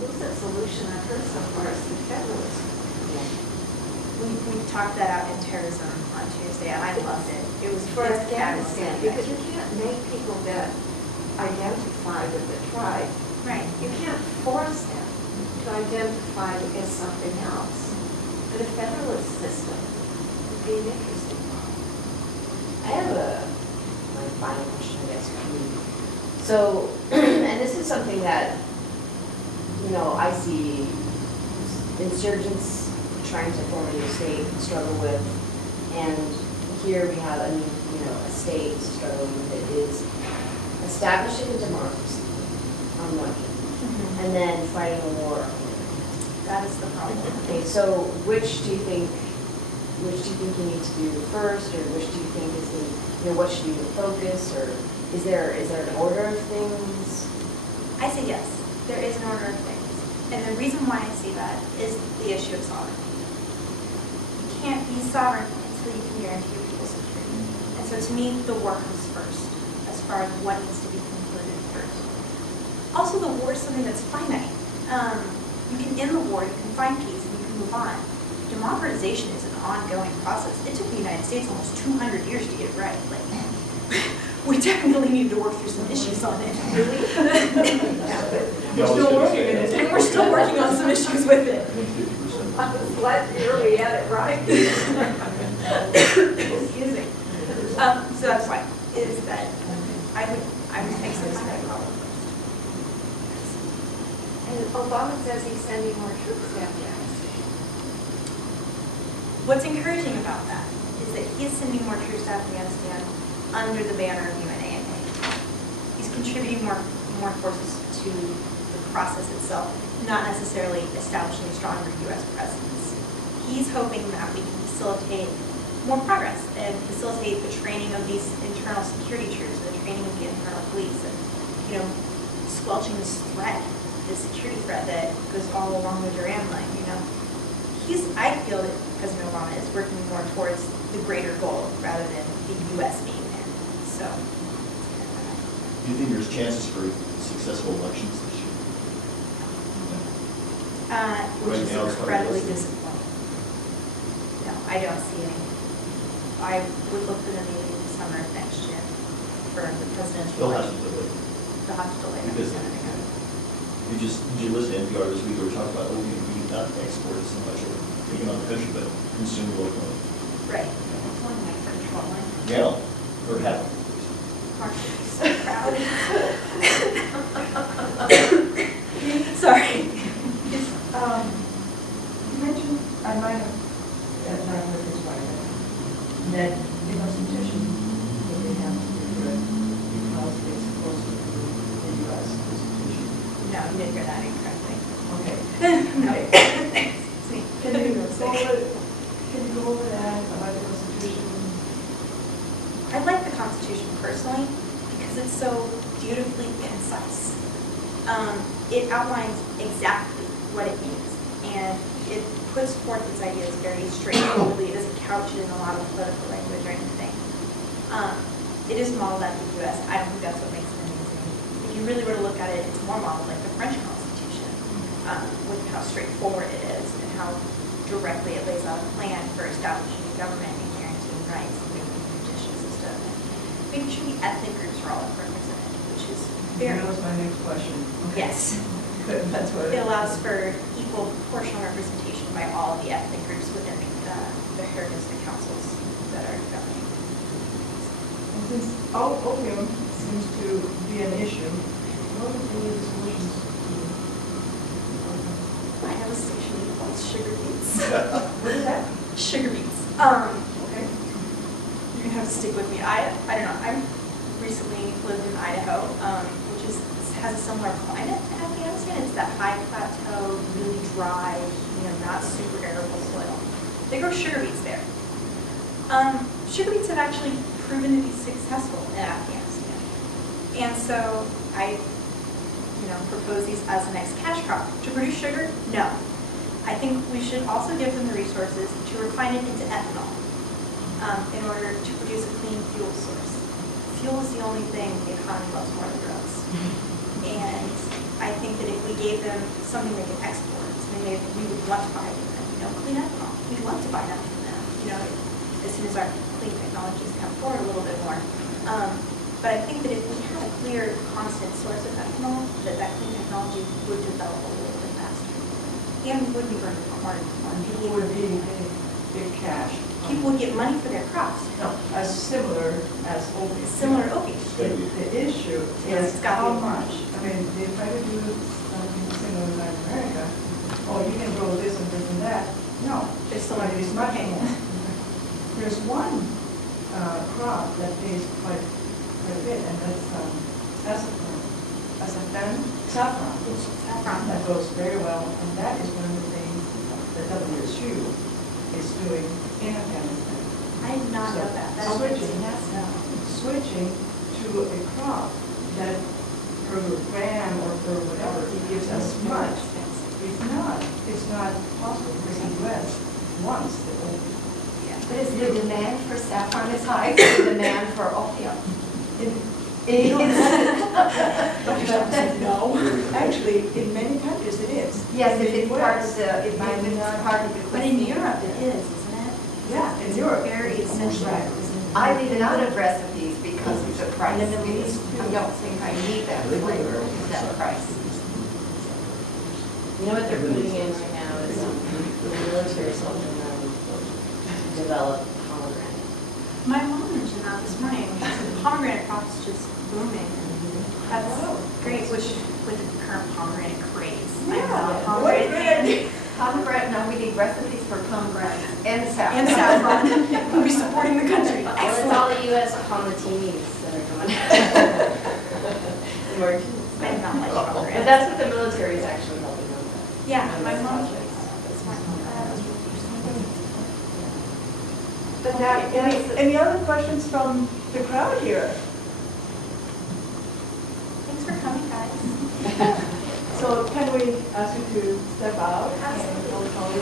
conclusive solution I've heard so far is the federalism. We talked that out in terrorism on Tuesday, and I loved it. It was For it's Afghanistan, fabulous. because you can't make people that identify with the tribe. Right. You can't force them to identify as something else. But a federalist system would be an interesting one. I have my final question, I guess, for you. So, and this is something that, you know, I see insurgents trying to form a new state struggle with, and here we have a new, you know, a state struggling with it, is establishing a democracy on one hand, and then fighting a war on the other. That is the problem. Okay, so which do you think you need to do first, or which do you think is the, you know, what should be the focus, or is there an order of things? I say yes, there is an order of things. And the reason why I say that is the issue of sovereignty. You can't be sovereign until you can guarantee your people's security. And so to me, the war comes first, as far as what needs to be concluded first. Also, the war is something that's finite. You can end the war, you can find peace, and you can move on. Democratization is an ongoing process. It took the United States almost 200 years to get it right. Like, we definitely need to work through some issues on it. Really? We're still working on it. And we're still working on some issues with it. I was glad to hear we had it right. Excuse me. So that's why, is that I would think so. It's not a problem. And Obama says he's sending more troops to Afghanistan. What's encouraging about that is that he is sending more troops to Afghanistan under the banner of UNAMA. He's contributing more forces to the process itself, not necessarily establishing a stronger U.S. presence. He's hoping that we can facilitate more progress and facilitate the training of these internal security troops, the training of the internal police, and, you know, squelching this threat, this security threat that goes all along the Duran line. You know, I feel that President Obama is working more towards the greater goal rather than the U.S. being there. So, do you think there's chances for successful elections this year? which is incredibly disappointing. No, I don't see any. I would look for them maybe in the summer of next year for the presidential They'll have to election. delay. They'll have to delay it. Because did you listen to NPR this week? We were talking about, we not export so much or taking on the country, but consume locally. Right. It's one of my controlling. Yeah, or have. Mark, you're so proud. Sorry. You mentioned, I might have not heard this right, that the Constitution that they have to be good because it's supposed to be the U.S. Constitution. No, you didn't hear that incorrectly. Okay. No. Excuse me. Can you go over that about the Constitution? I like the Constitution personally because it's so beautifully concise. It outlines exactly what it means, and it puts forth its ideas very straightforwardly. It doesn't couch it in a lot of political language or anything. It is modeled after the U.S. I don't think that's what makes it amazing. If you really were to look at it, it's more modeled like the French Constitution, with how straightforward it is and how directly it lays out a plan for establishing a government and guaranteeing rights and making a judicial system and making sure the ethnic groups are all represented, which is very... That was my next question. Okay. Yes. Good, that's what It allows for equal proportional representation by all of the ethnic groups within the heritage councils that are governing. And since opium seems to be an issue, what are the solutions to I have a station called Sugar Beets. what is that? Sugar beets. Okay. You're gonna have to stick with me. I don't know. I recently lived in Idaho, which has a similar climate to Afghanistan. It's that high plateau, really dry, not super arable soil. They grow sugar beets there. Sugar beets have actually proven to be successful in Afghanistan, and so I, propose these as the next cash crop. To produce sugar, no. I think we should also give them the resources to refine it into ethanol in order to produce a clean fuel source. Fuel is the only thing the economy loves more than drugs. And I think that if we gave them them something they can export, something we would want to buy from them, clean ethanol. We'd love to buy that from them, as soon as our clean technologies come forward a little bit more. But I think that if we had a clear, constant source of ethanol, that clean technology would develop a little bit faster. And we wouldn't be burning corn. People would be big cash. People would get money for their crops. No, as similar as opium. Similar opium. The issue Yes, is it's gotta how be. much. I mean, they try to do something similar in Latin America. Oh, you can grow this and this and that. No, There's so much it's much more. more. There's one crop that pays quite a bit, and that's saffron. Saffron. That goes very well, and that is one of the things that WSU is doing in Afghanistan. I did not know that. That's Switching, fantastic. switching to a crop that per gram or per whatever, it gives as much. It's not possible because the U.S. wants the opium. But is the demand for saffron as high as the demand for opium? It is. No, actually, in many countries it is. Yes, In if the it's part of US, the, if it's part of the. But in Europe it is, isn't it? Yeah, in Europe. Very essential. Right. I leave it out of recipes because of the price. In the Middle East. I don't think I need that flavor, that price. You know what they're putting in right now is the military is helping them develop pomegranate. My mom mentioned that this morning. She said the pomegranate crop is just booming. That's great, which with the current pomegranate craze. Yeah. Pomegranate What a great idea. Pomegranate, no, we need recipes for pomegranates and saffron. and saffron. We'll be supporting the country. Well, it's all the U.S. pomatinis that are going. I do not like But pomegranate. that's what the military is actually helping them with. Yeah, my Those mom. projects. That's my mom. That was really interesting. But that, Any other questions from the crowd here? Thanks for coming, guys. So can we ask you to step out? Absolutely. And we'll call in